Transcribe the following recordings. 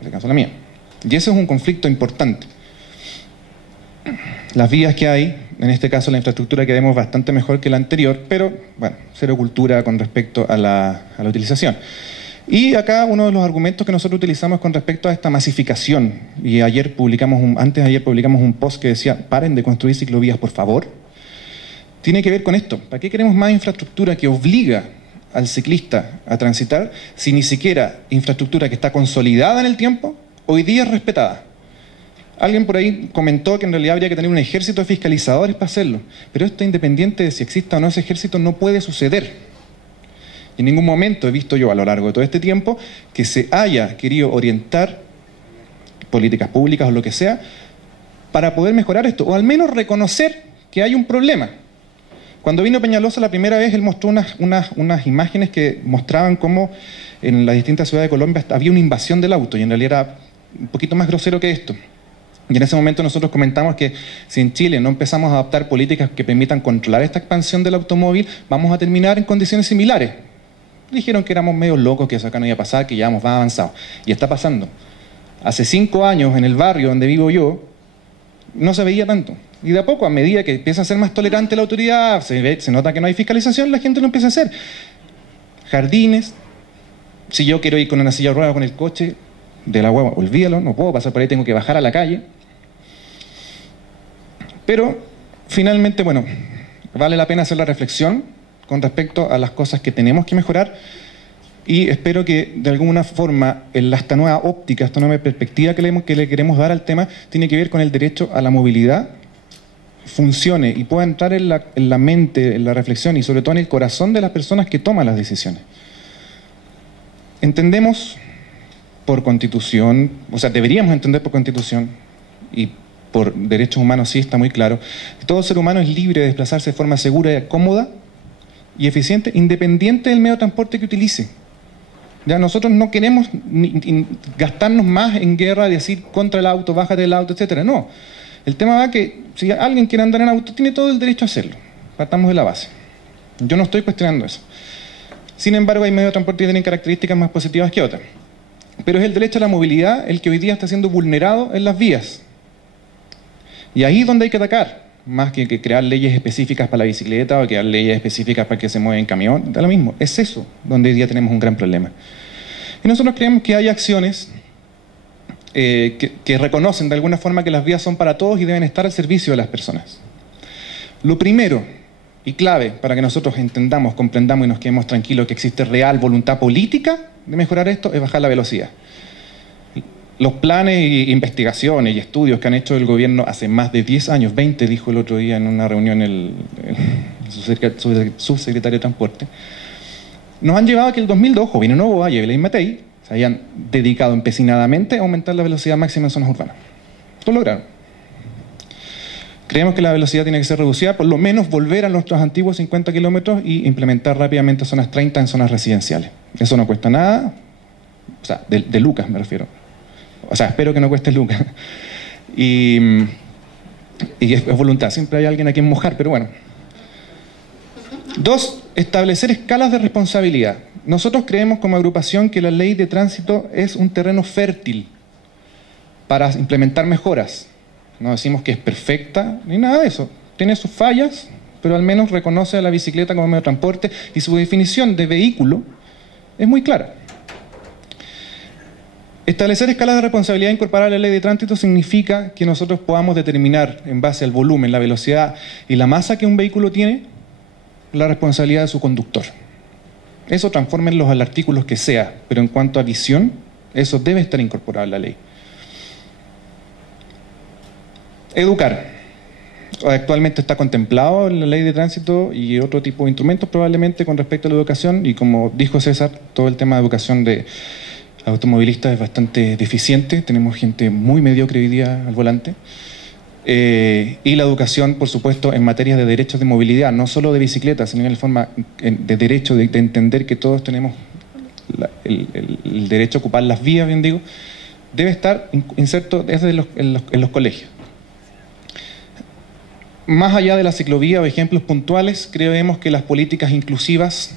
en este caso la mía. Y ese es un conflicto importante. Las vías que hay, en este caso la infraestructura que vemos bastante mejor que la anterior, pero bueno, cero cultura con respecto a la utilización. Y acá uno de los argumentos que nosotros utilizamos con respecto a esta masificación, y antes de ayer publicamos un post que decía, paren de construir ciclovías por favor, tiene que ver con esto. ¿Para qué queremos más infraestructura que obliga al ciclista a transitar si ni siquiera infraestructura que está consolidada en el tiempo, hoy día es respetada? Alguien por ahí comentó que en realidad habría que tener un ejército de fiscalizadores para hacerlo, pero esto, independiente de si exista o no ese ejército, no puede suceder. En ningún momento he visto yo a lo largo de todo este tiempo que se haya querido orientar políticas públicas o lo que sea para poder mejorar esto, o al menos reconocer que hay un problema. Cuando vino Peñalosa la primera vez, él mostró unas imágenes que mostraban cómo en las distintas ciudades de Colombia había una invasión del auto, y en realidad era un poquito más grosero que esto. Y en ese momento nosotros comentamos que si en Chile no empezamos a adoptar políticas que permitan controlar esta expansión del automóvil, vamos a terminar en condiciones similares. Dijeron que éramos medio locos, que eso acá no iba a pasar, que ya vamos más avanzados. Y está pasando. Hace 5 años, en el barrio donde vivo yo, no se veía tanto. Y de a poco, a medida que empieza a ser más tolerante la autoridad, se nota que no hay fiscalización, la gente lo empieza a hacer. Jardines, si yo quiero ir con una silla de ruedas con el coche de la guagua, olvídalo, no puedo pasar por ahí, tengo que bajar a la calle. Pero, finalmente, bueno, vale la pena hacer la reflexión con respecto a las cosas que tenemos que mejorar, y espero que de alguna forma esta nueva óptica, esta nueva perspectiva que le queremos dar al tema, tiene que ver con el derecho a la movilidad, funcione y pueda entrar en la mente, en la reflexión y sobre todo en el corazón de las personas que toman las decisiones. Entendemos por Constitución, o sea, deberíamos entender por Constitución y por derechos humanos, sí está muy claro, que todo ser humano es libre de desplazarse de forma segura y cómoda y eficiente, independiente del medio de transporte que utilice. Ya nosotros no queremos gastarnos más en guerra de decir contra el auto, bájate del auto, etcétera. No. El tema va que si alguien quiere andar en auto, tiene todo el derecho a hacerlo. Partamos de la base. Yo no estoy cuestionando eso. Sin embargo, hay medios de transporte que tienen características más positivas que otras. Pero es el derecho a la movilidad el que hoy día está siendo vulnerado en las vías. Y ahí es donde hay que atacar. Más que crear leyes específicas para la bicicleta o crear leyes específicas para que se mueva en camión, da lo mismo. Es eso donde hoy día tenemos un gran problema. Y nosotros creemos que hay acciones que reconocen de alguna forma que las vías son para todos y deben estar al servicio de las personas. Lo primero y clave para que nosotros entendamos, comprendamos y nos quedemos tranquilos que existe real voluntad política de mejorar esto es bajar la velocidad. Los planes e investigaciones y estudios que han hecho el gobierno hace más de 10 años, 20 dijo el otro día en una reunión el subsecretario de Transporte, nos han llevado a que el 2002, Jovino Novoa y Evelyn Matei se hayan dedicado empecinadamente a aumentar la velocidad máxima en zonas urbanas. Lo lograron. Creemos que la velocidad tiene que ser reducida, por lo menos volver a nuestros antiguos 50 kilómetros y implementar rápidamente zonas 30 en zonas residenciales. Eso no cuesta nada, o sea, de lucas me refiero. O sea, espero que no cueste lucas. Y es voluntad, siempre hay alguien a quien mojar, pero bueno. 2, establecer escalas de responsabilidad. Nosotros creemos como agrupación que la ley de tránsito es un terreno fértil para implementar mejoras. No decimos que es perfecta, ni nada de eso. Tiene sus fallas, pero al menos reconoce a la bicicleta como medio de transporte y su definición de vehículo es muy clara. Establecer escalas de responsabilidad incorporadas a la ley de tránsito significa que nosotros podamos determinar en base al volumen, la velocidad y la masa que un vehículo tiene, la responsabilidad de su conductor. Eso transfórmenlos al artículo que sea, pero en cuanto a visión, eso debe estar incorporado en la ley. Educar. Actualmente está contemplado en la ley de tránsito y otro tipo de instrumentos probablemente con respecto a la educación, y como dijo César, todo el tema de educación de automovilistas es bastante deficiente, tenemos gente muy mediocre hoy día al volante, y la educación, por supuesto, en materias de derechos de movilidad, no solo de bicicletas, sino en forma de derecho de entender que todos tenemos el derecho a ocupar las vías, bien digo, debe estar inserto desde en los colegios. Más allá de la ciclovía o ejemplos puntuales, creemos que las políticas inclusivas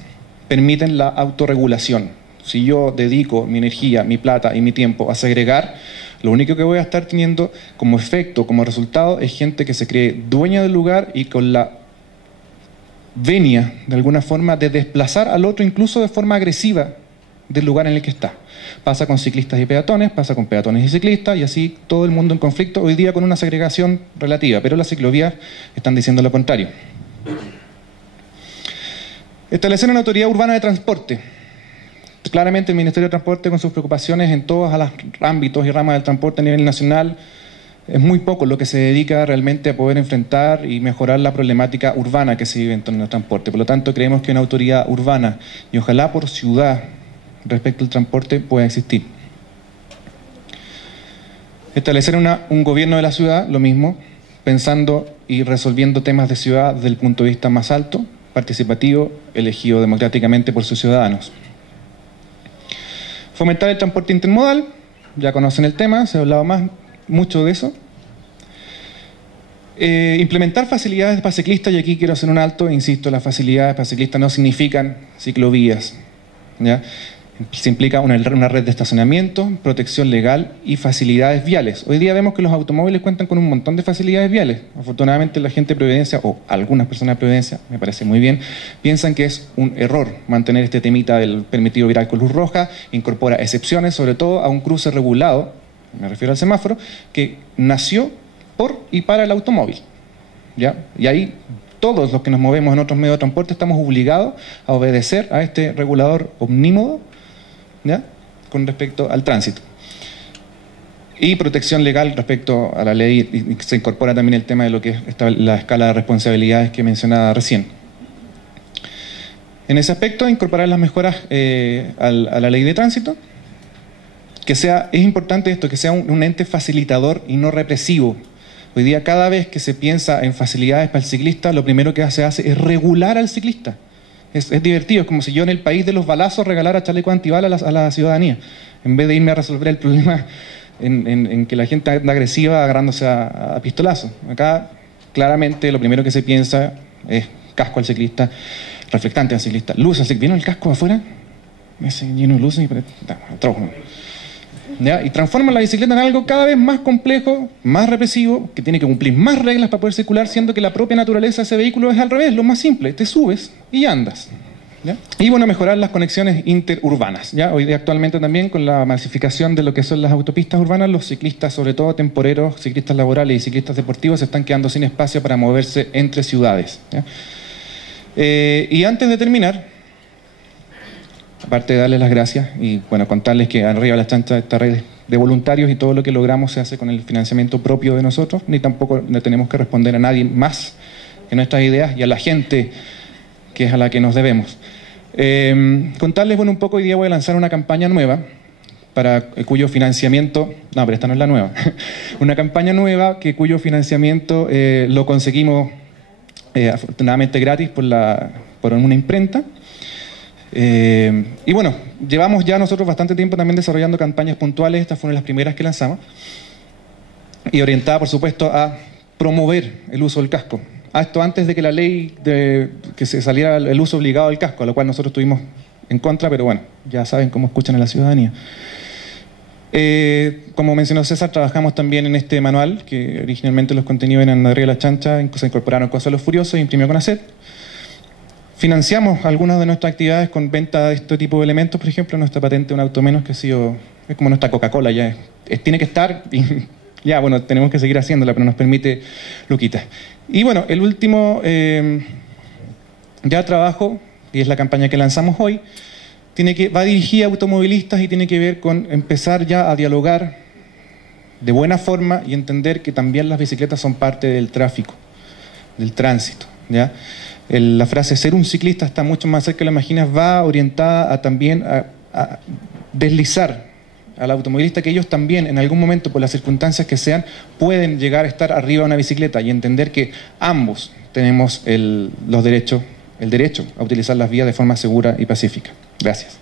permiten la autorregulación. Si yo dedico mi energía, mi plata y mi tiempo a segregar, lo único que voy a estar teniendo como efecto, como resultado, es gente que se cree dueña del lugar y con la venia, de alguna forma, de desplazar al otro incluso de forma agresiva del lugar en el que está. Pasa con ciclistas y peatones, pasa con peatones y ciclistas, y así todo el mundo en conflicto, hoy día con una segregación relativa, pero las ciclovías están diciendo lo contrario. Establecer una autoridad urbana de transporte. Claramente el Ministerio de Transporte, con sus preocupaciones en todos los ámbitos y ramas del transporte a nivel nacional, es muy poco lo que se dedica realmente a poder enfrentar y mejorar la problemática urbana que se vive en torno al transporte. Por lo tanto, creemos que una autoridad urbana, y ojalá por ciudad, respecto al transporte, pueda existir. Establecer un gobierno de la ciudad, lo mismo, pensando y resolviendo temas de ciudad desde el punto de vista más alto, participativo, elegido democráticamente por sus ciudadanos. Fomentar el transporte intermodal, ya conocen el tema, se ha hablado mucho de eso. Implementar facilidades para ciclistas, y aquí quiero hacer un alto, insisto, las facilidades para ciclistas no significan ciclovías, ¿ya? Se implica una red de estacionamiento, protección legal y facilidades viales. Hoy día vemos que los automóviles cuentan con un montón de facilidades viales. Afortunadamente la gente de Providencia, o algunas personas de Providencia, me parece muy bien, piensan que es un error mantener este temita del permitido virar con luz roja, incorpora excepciones, sobre todo a un cruce regulado, me refiero al semáforo, que nació por y para el automóvil, ¿ya? Y ahí todos los que nos movemos en otros medios de transporte estamos obligados a obedecer a este regulador omnímodo, ¿ya?, con respecto al tránsito. Y protección legal respecto a la ley, y se incorpora también el tema de lo que es la escala de responsabilidades que mencionaba recién. En ese aspecto, incorporar las mejoras a la ley de tránsito, es importante esto, que sea un ente facilitador y no represivo. Hoy día, cada vez que se piensa en facilidades para el ciclista, lo primero que se hace es regular al ciclista. Es divertido, es como si yo en el país de los balazos regalara chalecos antibalas a la ciudadanía, en vez de irme a resolver el problema en que la gente anda agresiva agarrándose a pistolazos. Acá, claramente, lo primero que se piensa es casco al ciclista, reflectante al ciclista, luz al ciclista. ¿Vieron el casco afuera? Ese lleno de luces y transforma la bicicleta en algo cada vez más complejo, más represivo, que tiene que cumplir más reglas para poder circular, siendo que la propia naturaleza de ese vehículo es al revés, lo más simple, te subes y andas, ¿ya? Y bueno, mejorar las conexiones interurbanas, ¿ya? Hoy día actualmente también con la masificación de lo que son las autopistas urbanas, los ciclistas, sobre todo temporeros, ciclistas laborales y ciclistas deportivos, se están quedando sin espacio para moverse entre ciudades, ¿ya? Y antes de terminar, aparte de darles las gracias y bueno, contarles que arriba las chanchas esta red de voluntarios y todo lo que logramos se hace con el financiamiento propio de nosotros, ni tampoco le tenemos que responder a nadie más que nuestras ideas y a la gente que es a la que nos debemos. Contarles, bueno, un poco, hoy día voy a lanzar una campaña nueva cuyo financiamiento, no, pero esta no es la nueva, una campaña nueva cuyo financiamiento lo conseguimos afortunadamente gratis por una imprenta. Y bueno, llevamos ya nosotros bastante tiempo también desarrollando campañas puntuales. Esta fue una de las primeras que lanzamos y orientada, por supuesto, a promover el uso del casco. Esto antes de que la ley que se saliera el uso obligado del casco, a lo cual nosotros estuvimos en contra, pero bueno, ya saben cómo escuchan a la ciudadanía. Como mencionó César, trabajamos también en este manual, que originalmente los contenidos eran arriba de la chancha, se incorporaron cosas de los furiosos, imprimió con ACET. Financiamos algunas de nuestras actividades con venta de este tipo de elementos, por ejemplo, nuestra patente Un Auto Menos, que ha sido, es como nuestra Coca-Cola, ya tiene que estar, y ya, bueno, tenemos que seguir haciéndola, pero nos permite luquitas. Y bueno, el último ya trabajo, y es la campaña que lanzamos hoy, va dirigida a automovilistas y tiene que ver con empezar ya a dialogar de buena forma y entender que también las bicicletas son parte del tráfico, del tránsito, ¿ya? La frase ser un ciclista está mucho más cerca de lo que imaginas, va orientada también a deslizar al automovilista que ellos también en algún momento, por las circunstancias que sean, pueden llegar a estar arriba de una bicicleta y entender que ambos tenemos el derecho a utilizar las vías de forma segura y pacífica. Gracias.